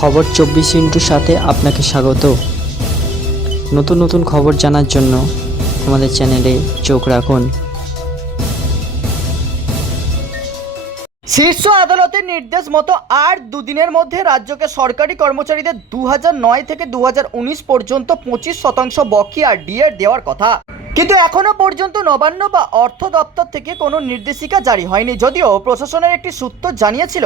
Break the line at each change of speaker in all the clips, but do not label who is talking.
খবর চব্বিশ ইন্টুর সাথে আপনাকে স্বাগত। নতুন নতুন খবর জানার জন্য আমাদের চ্যানেলে চোখ রাখুন।
শীর্ষ আদালতের নির্দেশ মতো আর দুদিনের মধ্যে রাজ্যকে সরকারি কর্মচারীদের দু থেকে দু হাজার উনিশ পর্যন্ত পঁচিশ শতাংশ বকেয়া ডিএর দেওয়ার কথা। কিন্তু এখনও পর্যন্ত নবান্ন বা অর্থ দপ্তর থেকে কোনো নির্দেশিকা জারি হয়নি। যদিও প্রশাসনের একটি সূত্র জানিয়েছিল,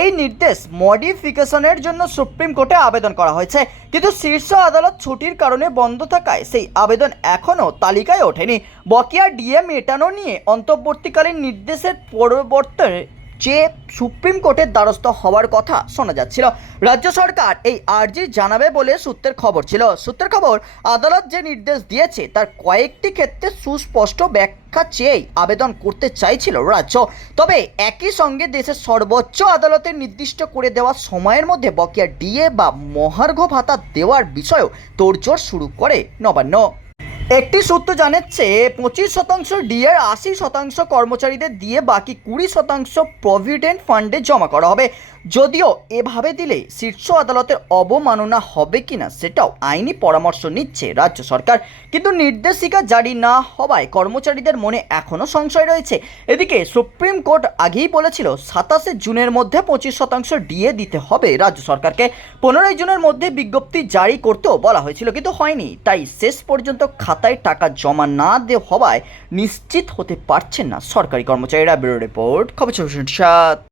এই নির্দেশ মডিফিকেশনের জন্য সুপ্রিম কোর্টে আবেদন করা হয়েছে। কিন্তু শীর্ষ আদালত ছুটির কারণে বন্ধ থাকায় সেই আবেদন এখনও তালিকায় ওঠেনি। বকেয়া ডিএ মেটানো নিয়ে অন্তর্বর্তীকালীন নির্দেশের পরিবর্তনে যে সুপ্রিম কোর্টের দ্বারস্থ হওয়ার কথা শোনা যাচ্ছিল। রাজ্য সরকার এই আর্জি জানাবে বলে সূত্রের খবর ছিল। সূত্রের খবর, আদালত যে নির্দেশ দিয়েছে, তার কয়েকটি ক্ষেত্রে সুস্পষ্ট ব্যাখ্যা চেয়েই আবেদন করতে চাইছিল রাজ্য। তবে একই সঙ্গে দেশের সর্বোচ্চ আদালতের নির্দিষ্ট করে দেওয়া সময়ের মধ্যে বকেয়া ডিএ বা মহার্ঘ ভাতা দেওয়ার বিষয়েও তোড়জোড় শুরু করে নবান্ন। একটি সূত্র জানাচ্ছে, পঁচিশ শতাংশ ডিএর আশি শতাংশ কর্মচারীদের দিয়ে বাকি কুড়ি শতাংশ প্রভিডেন্ট ফান্ডে জমা করা হবে। যদিও এভাবে দিলে শীর্ষ আদালতের অবমাননা হবে কিনা সেটাও আইনি পরামর্শ নিচ্ছে রাজ্য সরকার। কিন্তু নির্দেশিকা জারি না হওয়ায় কর্মচারীদের মনে এখনও সংশয় রয়েছে। এদিকে সুপ্রিম কোর্ট আগেই বলেছিল, সাতাশে জুনের মধ্যে পঁচিশ শতাংশ ডিএ দিতে হবে রাজ্য সরকারকে। পনেরোই জুনের মধ্যে বিজ্ঞপ্তি জারি করতেও বলা হয়েছিল, কিন্তু হয়নি। তাই শেষ পর্যন্ত খাতায় টাকা জমা না দেওয়া হওয়ায় নিশ্চিত হতে পারছেন না সরকারি কর্মচারীরা। ব্যুরো রিপোর্ট, খবর সাত।